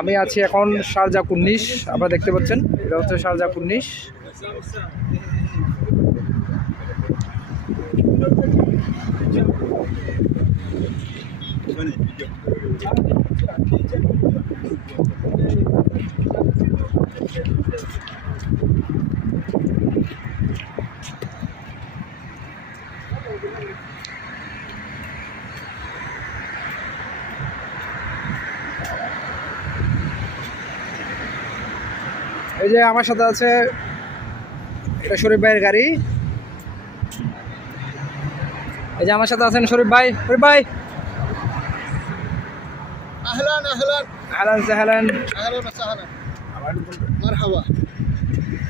আমি আছি এখন শারজা কুর্নিশ, আপনারা দেখতে পাচ্ছেন এটা হচ্ছে শারজা কুর্নিশ। এই যে আমার সাথে আছে এটা শরীফ ভাইয়ের গাড়ি। এই যে আমার সাথে আছেন শরীফ ভাই। শরীফ ভাই اهلا اهلا আহলান সাহলান। اهلا وسهلا مرحبا